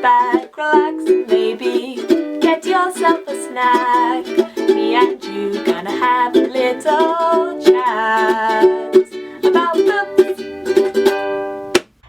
back, relax, and maybe get yourself a snack. Me and you gonna have a little chat about books.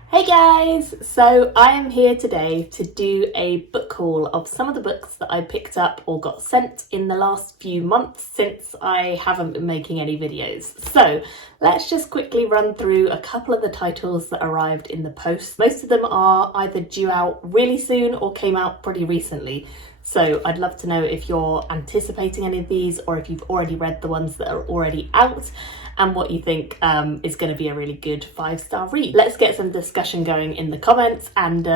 Hey guys! So I am here today to do a book haul of some of the books that I picked up or got sent in the last few months since I haven't been making any videos. So let's just quickly run through a couple of the titles that arrived in the post. Most of them are either due out really soon or came out pretty recently. So I'd love to know if you're anticipating any of these or if you've already read the ones that are already out and what you think is going to be a really good 5-star read. Let's get some discussion going in the comments and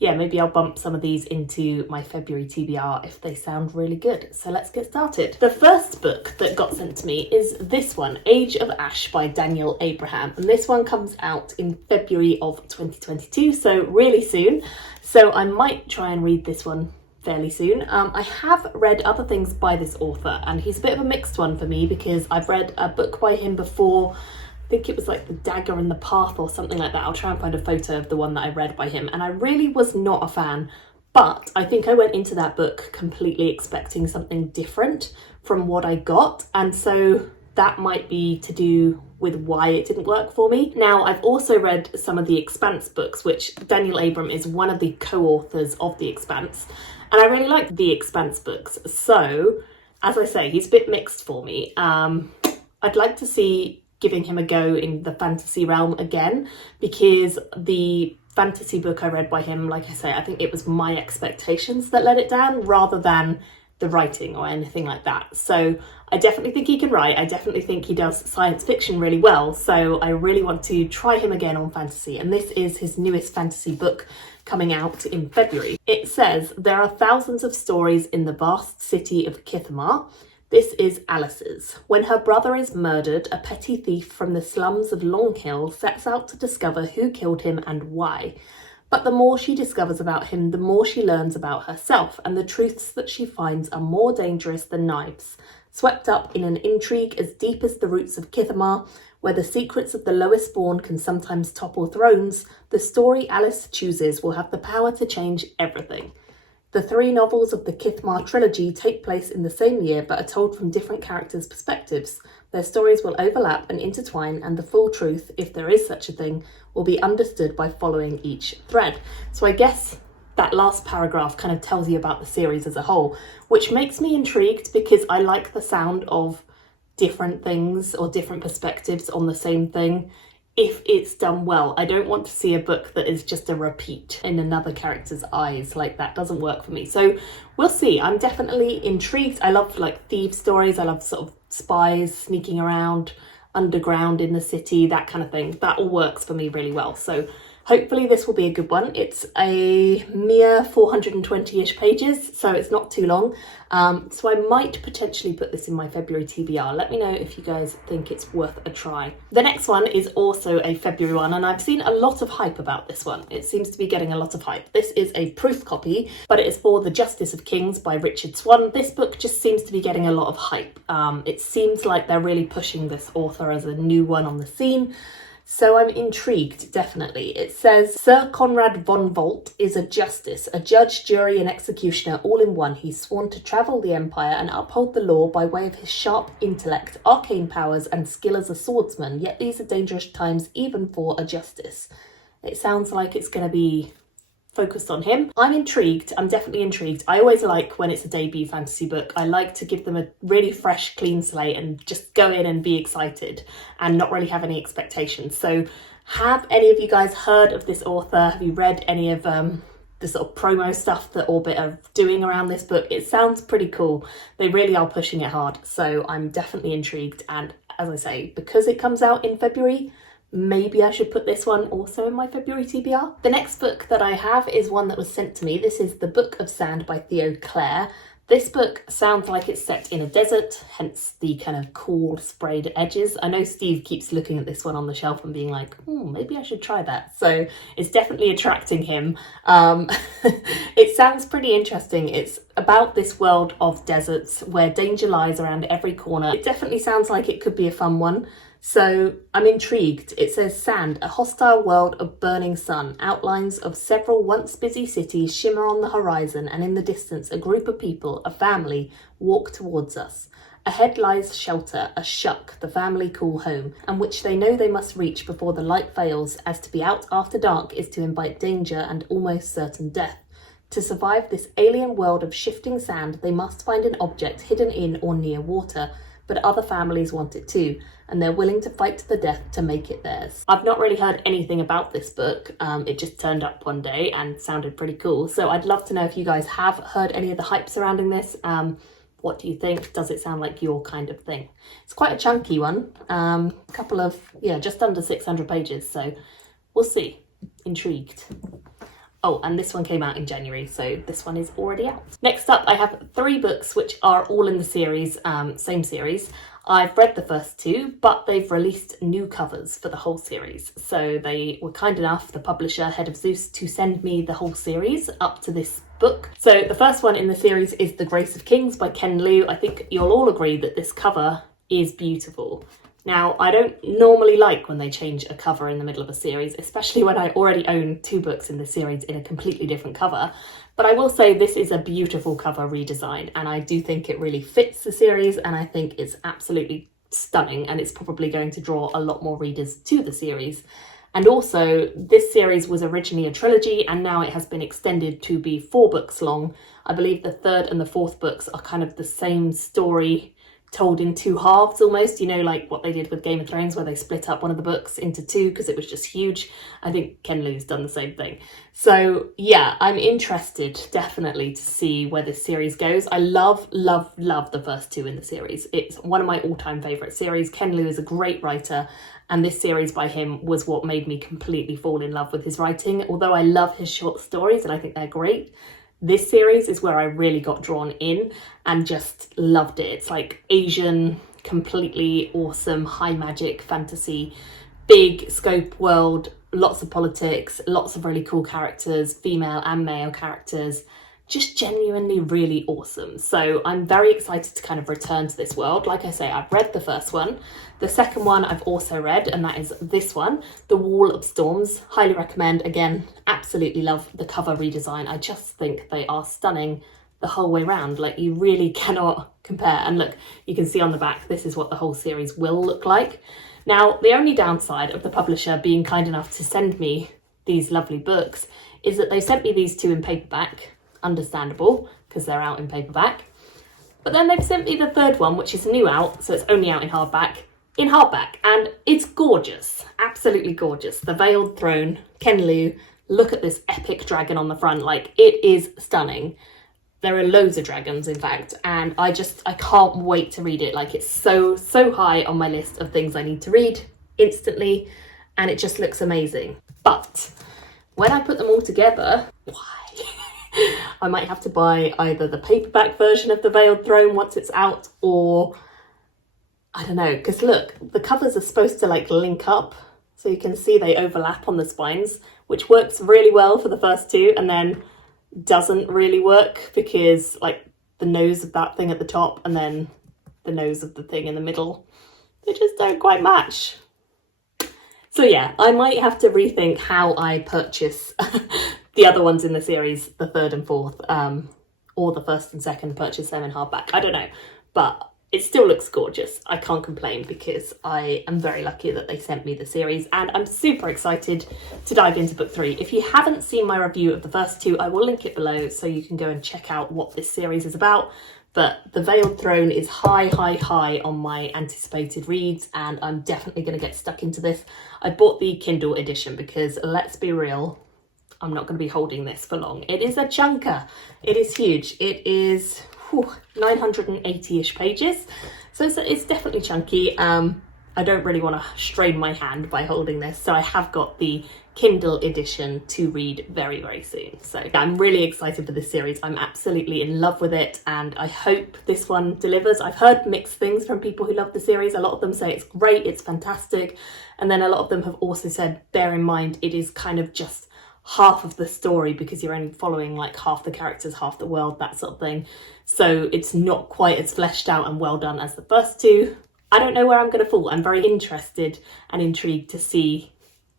yeah, maybe I'll bump some of these into my February TBR if they sound really good. So let's get started. The first book that got sent to me is this one, Age of Ash by Daniel Abraham. And this one comes out in February of 2022, so really soon. So I might try and read this one fairly soon. I have read other things by this author and he's a bit of a mixed one for me because I've read a book by him before. I think it was like The Dagger in the Path or something like that. I'll try and find a photo of the one that I read by him and I really was not a fan, but I think I went into that book completely expecting something different from what I got, and so that might be to do with why it didn't work for me. Now, I've also read some of the Expanse books, which Daniel Abraham is one of the co-authors of The Expanse, and I really like The Expanse books. So, as I say, he's a bit mixed for me. I'd like to see giving him a go in the fantasy realm again, because the fantasy book I read by him, like I say, I think it was my expectations that let it down rather than the writing or anything like that. So I definitely think he can write. I definitely think he does science fiction really well. So I really want to try him again on fantasy. And this is his newest fantasy book coming out in February. It says, there are thousands of stories in the vast city of Kithamar. This is Alice's. When her brother is murdered, a petty thief from the slums of Long Hill sets out to discover who killed him and why. But the more she discovers about him, the more she learns about herself, and the truths that she finds are more dangerous than knives. Swept up in an intrigue as deep as the roots of Kithamar, where the secrets of the lowest born can sometimes topple thrones, the story Alice chooses will have the power to change everything. The 3 novels of the Kithamar trilogy take place in the same year but are told from different characters' perspectives. Their stories will overlap and intertwine, and the full truth, if there is such a thing, will be understood by following each thread. So I guess that last paragraph kind of tells you about the series as a whole, which makes me intrigued because I like the sound of different things or different perspectives on the same thing if it's done well. I don't want to see a book that is just a repeat in another character's eyes. Like, that doesn't work for me. So we'll see. I'm definitely intrigued. I love like thief stories. I love sort of spies sneaking around underground in the city, that kind of thing. That all works for me really well. So hopefully this will be a good one. It's a mere 420-ish pages, so it's not too long. So I might potentially put this in my February TBR. Let me know if you guys think it's worth a try. The next one is also a February one, and I've seen a lot of hype about this one. It seems to be getting a lot of hype. This is a proof copy, but it is for The Justice of Kings by Richard Swan. This book just seems to be getting a lot of hype. It seems like they're really pushing this author as a new one on the scene. So I'm intrigued, definitely. It says, Sir Conrad von Volt is a justice, a judge, jury and executioner all in one. He's sworn to travel the empire and uphold the law by way of his sharp intellect, arcane powers and skill as a swordsman, yet these are dangerous times even for a justice. It sounds like it's going to be focused on him. I'm intrigued. I'm definitely intrigued. I always like when it's a debut fantasy book. I like to give them a really fresh, clean slate and just go in and be excited and not really have any expectations. So have any of you guys heard of this author? Have you read any of the sort of promo stuff that Orbit are doing around this book? It sounds pretty cool. They really are pushing it hard. So I'm definitely intrigued. And as I say, because it comes out in February, maybe I should put this one also in my February TBR. The next book that I have is one that was sent to me. This is The Book of Sand by Theo Clare. This book sounds like it's set in a desert, hence the kind of cool sprayed edges. I know Steve keeps looking at this one on the shelf and being like, maybe I should try that. So it's definitely attracting him. It sounds pretty interesting. It's about this world of deserts where danger lies around every corner. It definitely sounds like it could be a fun one. So I'm intrigued. It says sand, a hostile world of burning sun. Outlines of several once busy cities shimmer on the horizon, and in the distance a group of people, a family, walk towards us. Ahead lies shelter, a shuck the family call home, and which they know they must reach before the light fails, as to be out after dark is to invite danger and almost certain death. To survive this alien world of shifting sand, they must find an object hidden in or near water, but other families want it too, and they're willing to fight to the death to make it theirs. I've not really heard anything about this book. It just turned up one day and sounded pretty cool, so I'd love to know if you guys have heard any of the hype surrounding this. What do you think? Does it sound like your kind of thing? It's quite a chunky one, couple of, just under 600 pages, so we'll see. Intrigued. Oh, and this one came out in January, so this one is already out. Next up, I have 3 books which are all in the series, same series. I've read the first 2, but they've released new covers for the whole series. So they were kind enough, the publisher, Head of Zeus, to send me the whole series up to this book. So the first one in the series is The Grace of Kings by Ken Liu. I think you'll all agree that this cover is beautiful. Now, I don't normally like when they change a cover in the middle of a series, especially when I already own 2 books in the series in a completely different cover. But I will say this is a beautiful cover redesign, and I do think it really fits the series, and I think it's absolutely stunning, and it's probably going to draw a lot more readers to the series. And also, this series was originally a trilogy, and now it has been extended to be 4 books long. I believe the 3rd and the 4th books are kind of the same story told in 2 halves almost, like what they did with Game of Thrones, where they split up one of the books into 2 because it was just huge. I think Ken Liu's done the same thing. So yeah, I'm interested definitely to see where this series goes. I love the first 2 in the series. It's one of my all-time favourite series. Ken Liu is a great writer, and this series by him was what made me completely fall in love with his writing. Although I love his short stories and I think they're great, this series is where I really got drawn in and just loved it. It's like Asian, completely awesome, high magic fantasy, big scope world, lots of politics, lots of really cool characters, female and male characters, just genuinely really awesome. So I'm very excited to kind of return to this world. Like I say, I've read the first one. The second one I've also read, and that is this one, The Wall of Storms. Highly recommend. Again, absolutely love the cover redesign. I just think they are stunning the whole way around. Like, you really cannot compare. And look, you can see on the back, this is what the whole series will look like. Now, the only downside of the publisher being kind enough to send me these lovely books is that they sent me these 2 in paperback. Understandable, because they're out in paperback. But then they've sent me the 3rd one, which is new out, so it's only out in hardback, and it's gorgeous, absolutely gorgeous. The Veiled Throne, Ken Liu, look at this epic dragon on the front, like, it is stunning. There are loads of dragons, in fact, and I can't wait to read it. Like, it's so high on my list of things I need to read instantly, and it just looks amazing. But when I put them all together, why? I might have to buy either the paperback version of The Veiled Throne once it's out, or I don't know, because look, the covers are supposed to like link up, so you can see they overlap on the spines, which works really well for the first 2, and then doesn't really work because like the nose of that thing at the top and then the nose of the thing in the middle, they just don't quite match. So yeah, I might have to rethink how I purchase the other ones in the series, the 3rd and 4th, or the 1st and 2nd, purchase them in hardback. I don't know, but it still looks gorgeous. I can't complain because I am very lucky that they sent me the series, and I'm super excited to dive into book 3. If you haven't seen my review of the first 2, I will link it below so you can go and check out what this series is about. But The Veiled Throne is high on my anticipated reads, and I'm definitely going to get stuck into this. I bought the Kindle edition because, let's be real, I'm not going to be holding this for long. It is a chunker. It is huge. It is 980-ish pages, so it's definitely chunky. I don't really want to strain my hand by holding this, so I have got the Kindle edition to read very soon. So I'm really excited for this series. I'm absolutely in love with it, and I hope this one delivers. I've heard mixed things from people who love the series. A lot of them say it's great, it's fantastic, and then a lot of them have also said, bear in mind, it is kind of just half of the story because you're only following like half the characters, half the world, that sort of thing. So it's not quite as fleshed out and well done as the first 2. I don't know where I'm going to fall. I'm very interested and intrigued to see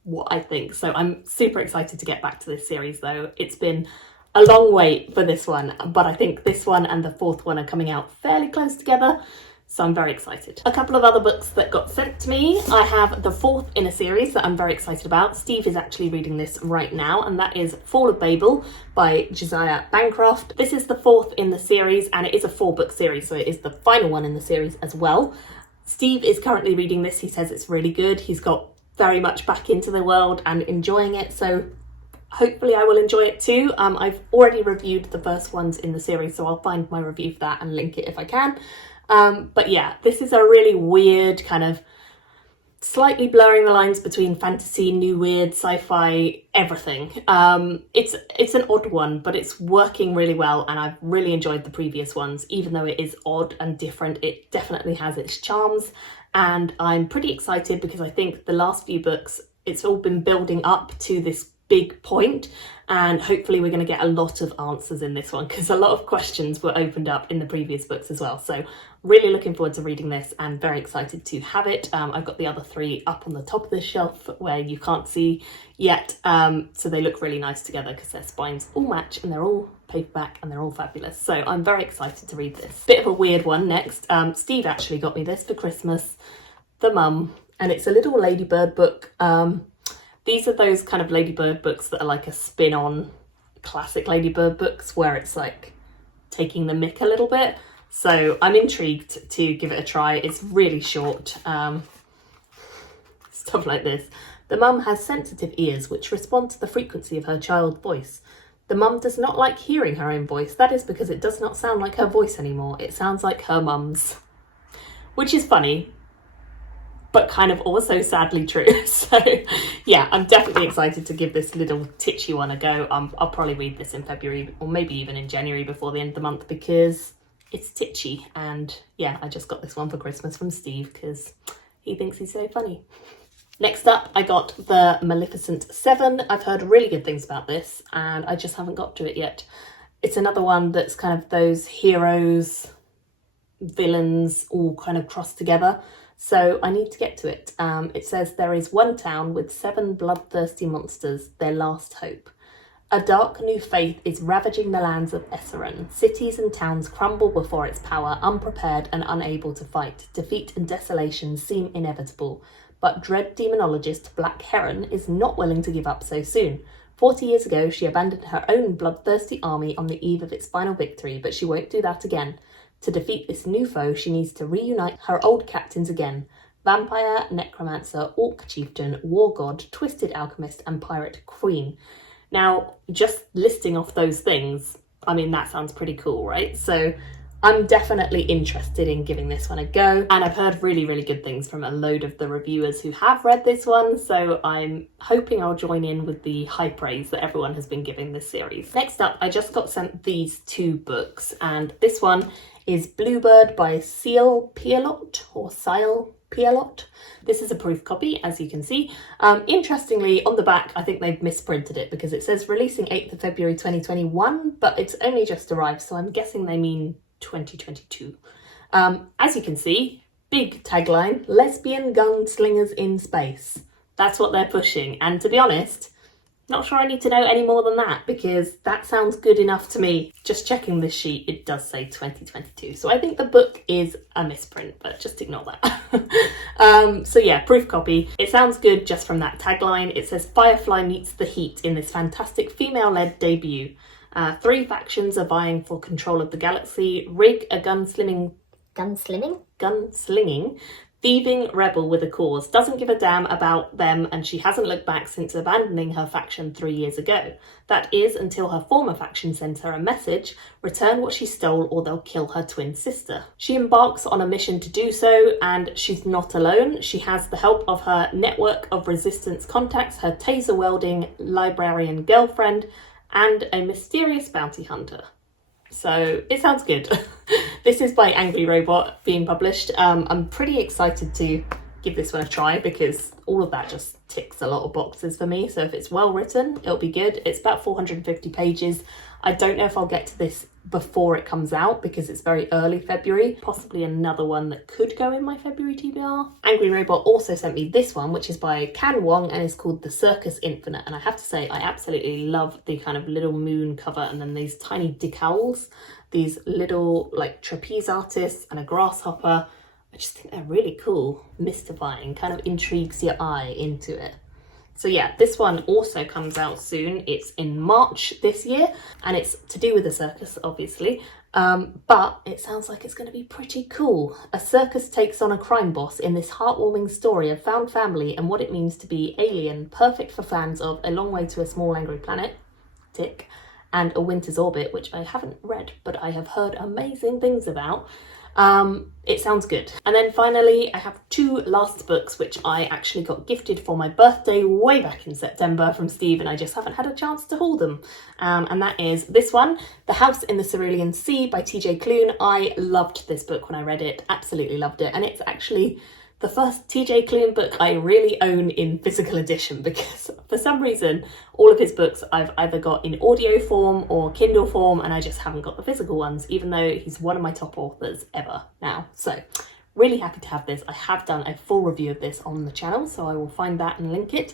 what I think. So I'm super excited to get back to this series though. It's been a long wait for this one, but I think this one and the fourth one are coming out fairly close together. So I'm very excited. A couple of other books that got sent to me. I have the fourth in a series that I'm very excited about. Steve is actually reading this right now, and that is Fall of Babel by Josiah Bancroft. This is the fourth in the series, and it is a 4-book series, so it is the final one in the series as well. Steve is currently reading this. He says it's really good. He's got very much back into the world and enjoying it, so hopefully I will enjoy it too. I've already reviewed the first ones in the series, so I'll find my review for that and link it if I can. But yeah, this is a really weird kind of slightly blurring the lines between fantasy, new weird, sci-fi, everything. It's an odd one, but it's working really well, and I've really enjoyed the previous ones. Even though it is odd and different, it definitely has its charms, and I'm pretty excited because I think the last few books, it's all been building up to this big point, and hopefully we're going to get a lot of answers in this one, because a lot of questions were opened up in the previous books as well. So really looking forward to reading this and very excited to have it. I've got the other 3 up on the top of the shelf where you can't see yet, so they look really nice together because their spines all match and they're all paperback and they're all fabulous. So I'm very excited to read this. Bit of a weird one next. Steve actually got me this for Christmas, The Mum, and it's a little ladybird book. These are those kind of ladybird books that are like a spin-on classic ladybird books where it's like taking the mick a little bit. So I'm intrigued to give it a try. It's really short. Stuff like this. The mum has sensitive ears which respond to the frequency of her child's voice. The mum does not like hearing her own voice. That is because it does not sound like her voice anymore. It sounds like her mum's. Which is funny, but kind of also sadly true. So yeah, I'm definitely excited to give this little titchy one a go. I'll probably read this in February or maybe even in January before the end of the month because it's titchy. And yeah, I just got this one for Christmas from Steve because he thinks he's so funny. Next up, I got the Maleficent 7. I've heard really good things about this and I just haven't got to it yet. It's another one that's kind of those heroes, villains all kind of crossed together. So I need to get to it. It says there is one town with 7 bloodthirsty monsters, their last hope. A dark new faith is ravaging the lands of Esseron. Cities and towns crumble before its power, unprepared and unable to fight. Defeat and desolation seem inevitable. But dread demonologist Black Heron is not willing to give up so soon. 40 years ago, she abandoned her own bloodthirsty army on the eve of its final victory, but she won't do that again. To defeat this new foe, she needs to reunite her old captains again. Vampire, necromancer, orc chieftain, war god, twisted alchemist and pirate queen. Now, just listing off those things, I mean, that sounds pretty cool, right? So I'm definitely interested in giving this one a go. And I've heard really, really good things from a load of the reviewers who have read this one. So I'm hoping I'll join in with the high praise that everyone has been giving this series. Next up, I just got sent these 2 books. And this one is Bluebird by Seal Pialot or Sile Pialot. This is a proof copy, as you can see. Interestingly, on the back, I think they've misprinted it because it says releasing 8th of February 2021, but it's only just arrived, so I'm guessing they mean 2022. As you can see, big tagline, lesbian gunslingers in space. That's what they're pushing, and to be honest, not sure I need to know any more than that because that sounds good enough to me. Just checking this sheet, it does say 2022. So I think the book is a misprint, but just ignore that. So yeah, proof copy. It sounds good just from that tagline. It says Firefly meets the heat in this fantastic female-led debut. 3 factions are vying for control of the galaxy. Rig a gunslinging, thieving rebel with a cause, doesn't give a damn about them, and she hasn't looked back since abandoning her faction 3 years ago. That is, until her former faction sends her a message, return what she stole or they'll kill her twin sister. She embarks on a mission to do so, and she's not alone. She has the help of her network of resistance contacts, her taser-wielding librarian girlfriend, and a mysterious bounty hunter. So it sounds good. This is by Angry Robot being published. I'm pretty excited to give this one a try, because all of that just ticks a lot of boxes for me. So if it's well written, it'll be good. It's about 450 pages. I don't know if I'll get to this before it comes out because it's very early February. Possibly another one that could go in my February TBR. Angry Robot also sent me this one, which is by Can Wong and is called The Circus Infinite. And I have to say, I absolutely love the kind of little moon cover and then these tiny decals, these little like trapeze artists and a grasshopper. I just think they're really cool, mystifying, kind of intrigues your eye into it. So yeah, this one also comes out soon. It's in March this year, and it's to do with a circus, obviously, but it sounds like it's going to be pretty cool. A circus takes on a crime boss in this heartwarming story of found family and what it means to be alien, perfect for fans of A Long Way to a Small Angry Planet, tick, and A Winter's Orbit, which I haven't read, but I have heard amazing things about. It sounds good. And then finally, I have two last books which I actually got gifted for my birthday way back in September from Steve, and I just haven't had a chance to haul them. And that is this one, The House in the Cerulean Sea by TJ Klune. I loved this book when I read it, absolutely loved it, and it's actually the first TJ Klune book I really own in physical edition, because for some reason all of his books I've either got in audio form or Kindle form, and I just haven't got the physical ones, even though he's one of my top authors ever now. So really happy to have this. I have done a full review of this on the channel, so I will find that and link it.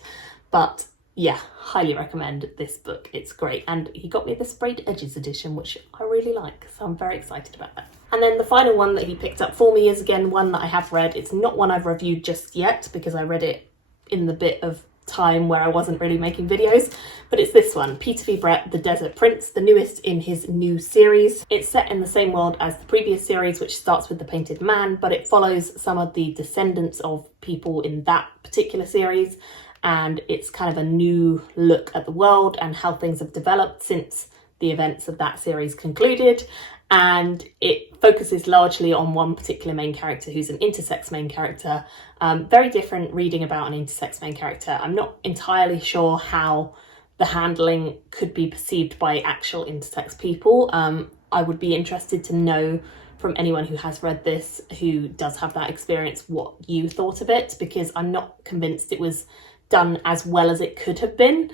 But yeah, highly recommend this book. It's great. And he got me the Sprayed Edges edition, which I really like, so I'm very excited about that. And then the final one that he picked up for me is again one that I have read. It's not one I've reviewed just yet because I read it in the bit of time where I wasn't really making videos, but it's this one, Peter V. Brett, The Desert Prince, the newest in his new series. It's set in the same world as the previous series, which starts with The Painted Man, but it follows some of the descendants of people in that particular series, and it's kind of a new look at the world and how things have developed since the events of that series concluded. And it focuses largely on one particular main character who's an intersex main character. Very different reading about an intersex main character. I'm not entirely sure how the handling could be perceived by actual intersex people. I would be interested to know from anyone who has read this, who does have that experience, what you thought of it, because I'm not convinced it was done as well as it could have been.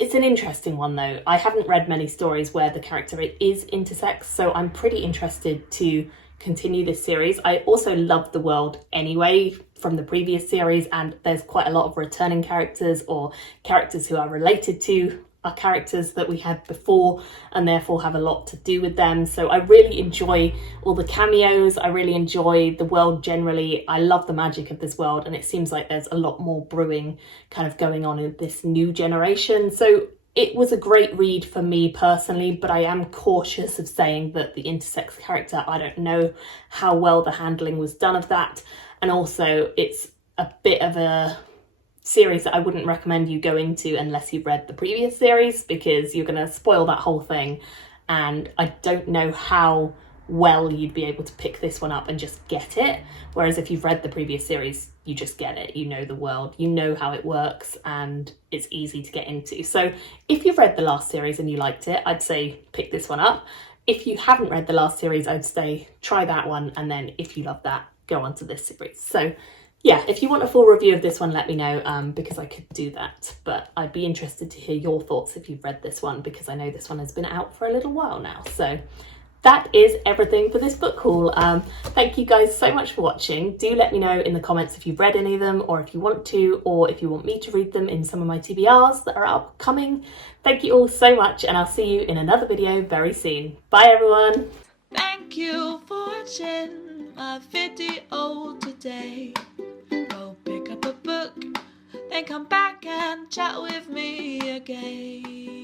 It's an interesting one though. I haven't read many stories where the character is intersex, so I'm pretty interested to continue this series. I also love the world anyway from the previous series, and there's quite a lot of returning characters or characters who are related to our characters that we had before and therefore have a lot to do with them. So I really enjoy all the cameos. I really enjoy the world generally. I love the magic of this world, and it seems like there's a lot more brewing kind of going on in this new generation. So it was a great read for me personally, but I am cautious of saying that the intersex character, I don't know how well the handling was done of that. And also it's a bit of a series that I wouldn't recommend you go into unless you've read the previous series, because you're going to spoil that whole thing, and I don't know how well you'd be able to pick this one up and just get it, whereas if you've read the previous series you just get it, you know the world, you know how it works, and it's easy to get into. So if you've read the last series and you liked it, I'd say pick this one up. If you haven't read the last series, I'd say try that one, and then if you love that, go on to this series. So yeah, if you want a full review of this one, let me know, because I could do that. But I'd be interested to hear your thoughts if you've read this one, because I know this one has been out for a little while now. So that is everything for this book haul. Thank you guys so much for watching. Do let me know in the comments if you've read any of them, or if you want to, or if you want me to read them in some of my TBRs that are upcoming. Thank you all so much, and I'll see you in another video very soon. Bye everyone. Thank you for watching my video today. Go pick up a book, then come back and chat with me again.